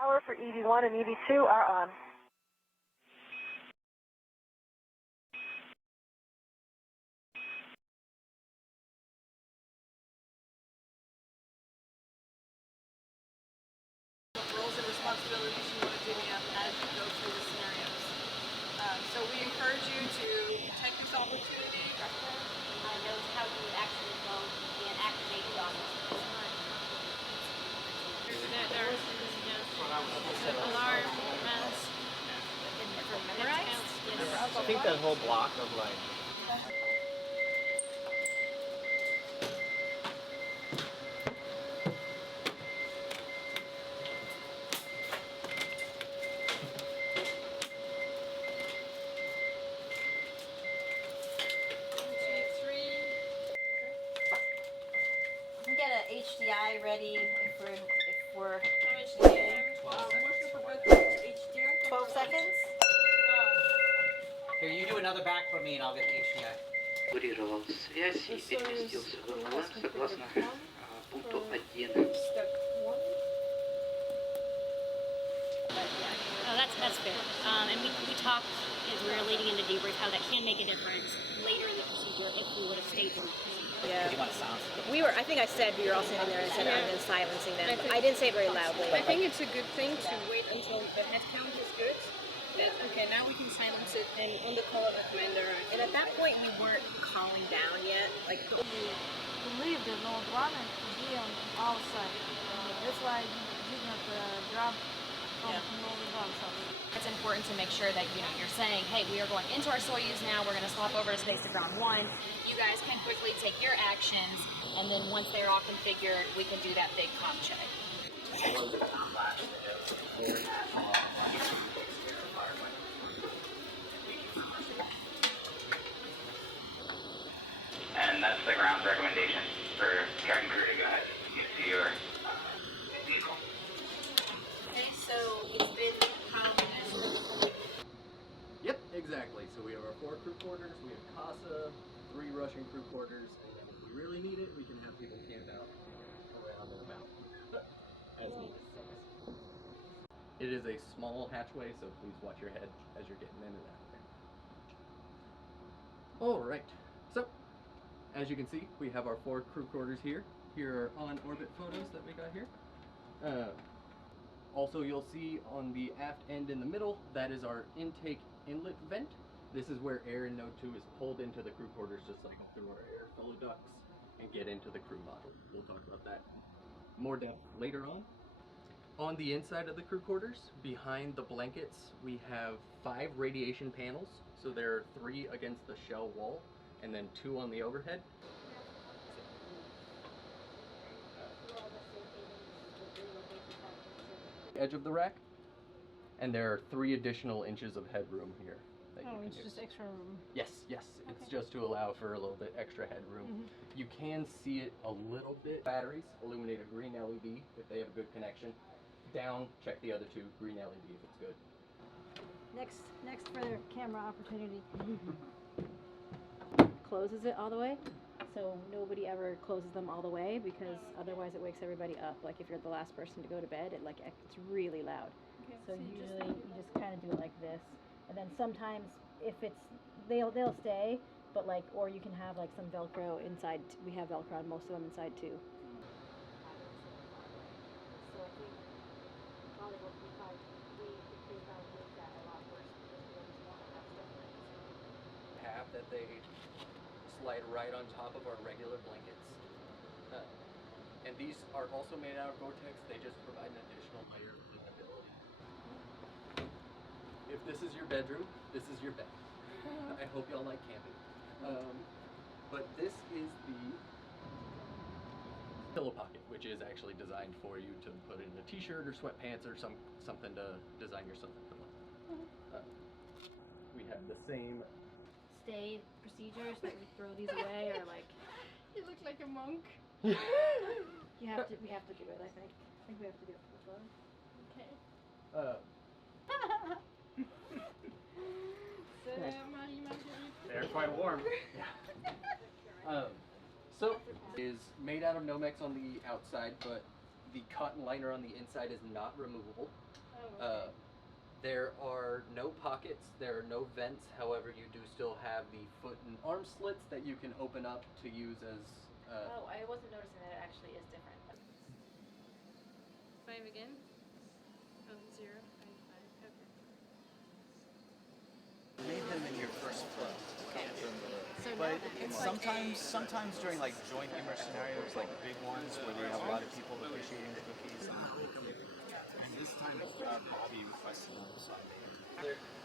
Power for EV1 and EV2 are on. Roles and responsibilities you want to divvy up as you go through the scenarios. So we encourage you to take this opportunity. Knows how to actually go and activate the office. There's alarm, mask, memorize. I think that whole block of like. Get a HDI ready if we're 12 seconds. Here, you do another back for me and I'll get the HDI. Курировал связь и переместился в ВМЛ согласно пункту 1. Oh, that's fair. And we talked as we were leading into debrief how that can make a difference later in the procedure if we would have stayed in the procedure. Yeah. You want to sound? I think I said we were all sitting there and said I'm just silencing them. I didn't say it very loudly. I think it's a good thing to wait until the head count is good. Okay, now we can silence it and on the call of the commander. And at that point we weren't calling down yet. Like Believe the Lord wanted to be on our side. That's why he did not drop from the other side. It's important to make sure that you're saying, hey, we are going into our Soyuz now. We're going to swap over to space to ground 1. You guys can quickly take your actions, and then once they're all configured, we can do that big comm check. And that's the ground recommendation for cabin crew to go ahead and see your vehicle. Okay, so it's been how many? Yep, exactly. So we have our 4 crew quarters, we have CASA, 3 Russian crew quarters, and then if we really need it, we can have people camp out around the mountain as needed. It is a small hatchway, so please watch your head as you're getting into that. Alright, so as you can see, we have our 4 crew quarters here. Here are on-orbit photos that we got here. Also, you'll see on the aft end in the middle, that is our intake inlet vent. This is where air in Node 2 is pulled into the crew quarters, just like through our airflow ducts, and get into the crew module. We'll talk about that more depth later on. On the inside of the crew quarters, behind the blankets, we have 5 radiation panels. So there are 3 against the shell wall, and then 2 on the overhead. Edge of the rack, and there are 3 additional inches of headroom here. It's just extra room. Yes, it's just to allow for a little bit extra headroom. You can see it a little bit. Batteries illuminate a green LED if they have a good connection. Down, check the other 2, green LED if it's good. Next further camera opportunity. Closes it all the way, so nobody ever closes them all the way because otherwise it wakes everybody up. Like if you're the last person to go to bed, it's really loud. Okay, so usually you just kind of do it like this, and then sometimes if it's they'll stay, but or you can have some Velcro inside. We have Velcro on most of them inside too. That they slide right on top of our regular blankets. And these are also made out of Gore-Tex. They just provide an additional layer of cleanability. If this is your bedroom, this is your bed. I hope y'all like camping. But this is the pillow pocket, which is actually designed for you to put in a t-shirt or sweatpants or something to design yourself a pillow. We have the same Stay procedures that we throw these away or You look like a monk. we have to do it. I think we have to do it for Okay. They're quite warm. So is made out of Nomex on the outside, but the cotton liner on the inside is not removable. Oh, okay. There are no pockets, there are no vents, however you do still have the foot and arm slits that you can open up to use as... Oh, I wasn't noticing that it actually is different. 5 again? Oh, 0, 5, 5, okay. Leave them in your first flow. So But now it's sometimes during like joint humor scenarios, like big ones where they have a lot of people appreciating the cookies. And this time it's to be requested on the side.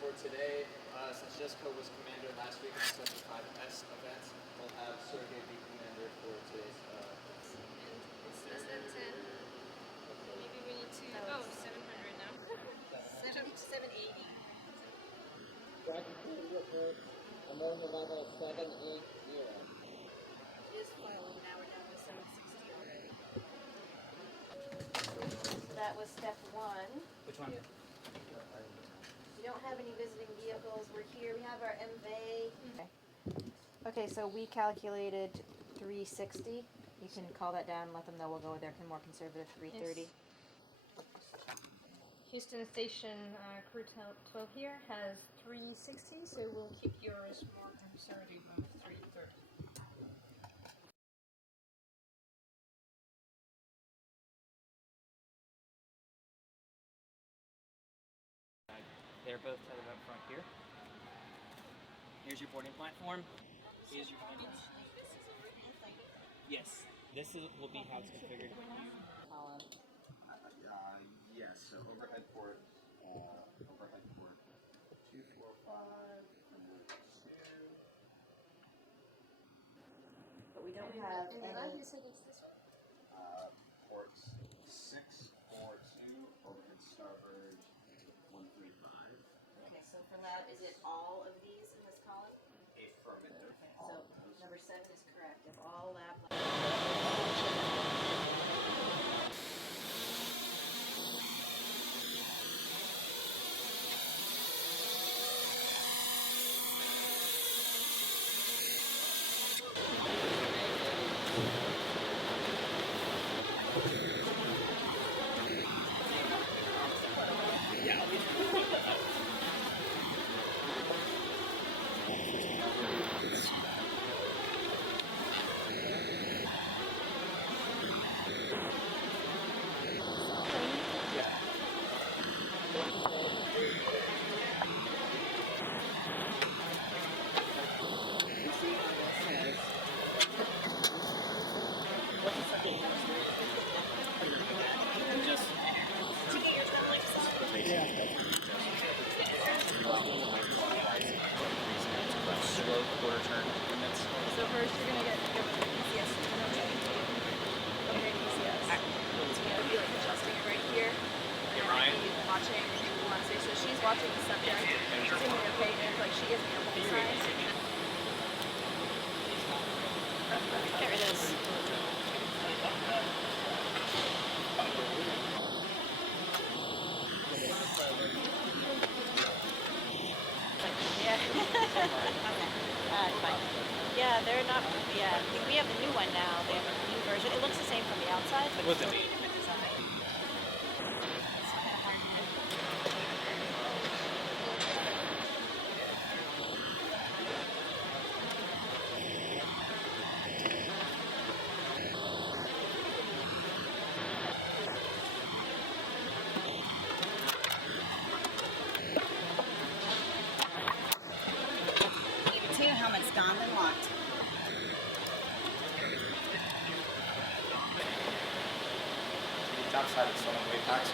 For today, since Jessica was commander last week in the 75S event, we'll have Sergey be commander for today's It's at 10. Maybe we need to. Oh, 700 now. 780. Ammonia level 780. Is flowing now. We're down to 760 already. So that was step 1. Which one? We don't have any visiting vehicles. We're here. We have our MV. Okay, so we calculated 360. You can call that down and let them know we'll go with their more conservative 330. Houston Station Crew-12 here has 360, so we'll keep yours. I'm sorry, 330. They're both tethered up front here. Here's your boarding platform. Here's your boarding. Yes, this will be how it's configured. Yes, so overhead port 245, and 2. But we don't have any. Ports 642, overhead starboard 135. Okay, so for lab, is it all of these in this column? Affirmative. So number 7 is correct. If all lab. Slow quarter turn limits. So first you're going to get PCS. Okay, PCS. You'll be like adjusting it right here. And then be watching if you want to say. So she's watching the subject. She's going to be okay. And like she gives me a whole sign. There it is. Yeah. Fine. Yeah, they're not. Yeah, we have the new one now. They have a new version. It looks the same from the outside, but What's it? Helmet's gone and locked. The top side of the way packs.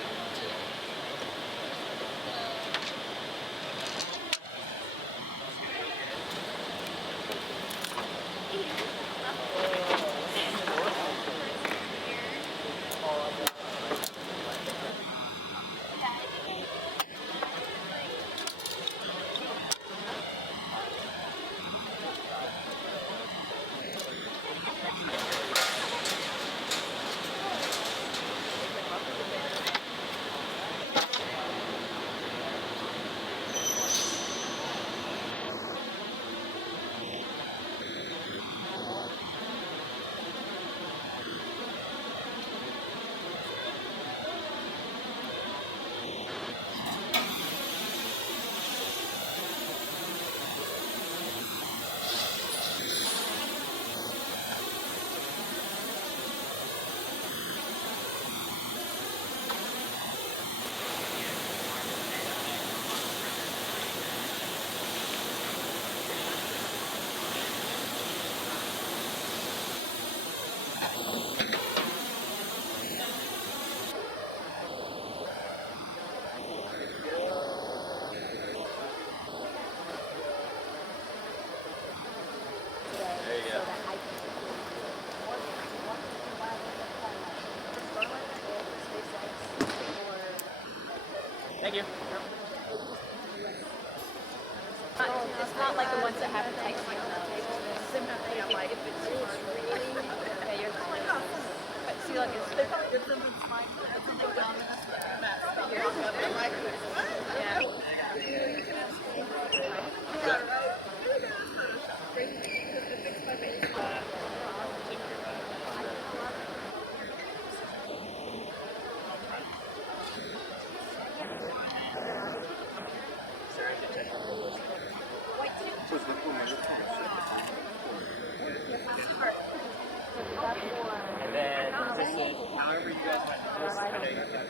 Thank you. It's not like the ones that have the text like that. Like if it's really, yeah, you're but see, like it's And then this will, however you guys want to do this, I know you've got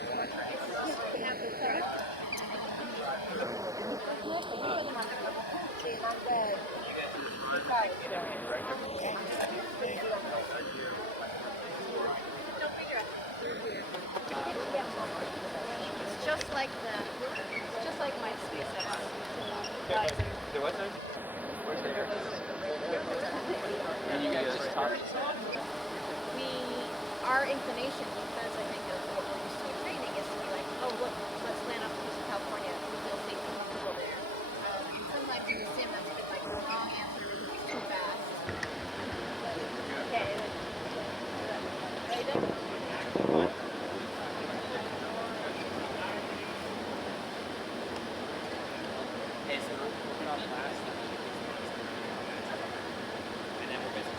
it's just like my space. the what time? And you guys just talk. Our inclination, because I think of what we're used to in training, is to be like, oh look, let's land on the coast of California. We feel safe and comfortable there. Sometimes in the sim, that's been like the wrong answer, too fast. Okay. Ready then? Okay, so we're working on last. And then we're busy.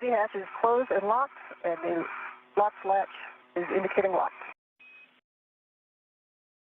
The hatch is closed and locked, and the lock latch is indicating locked.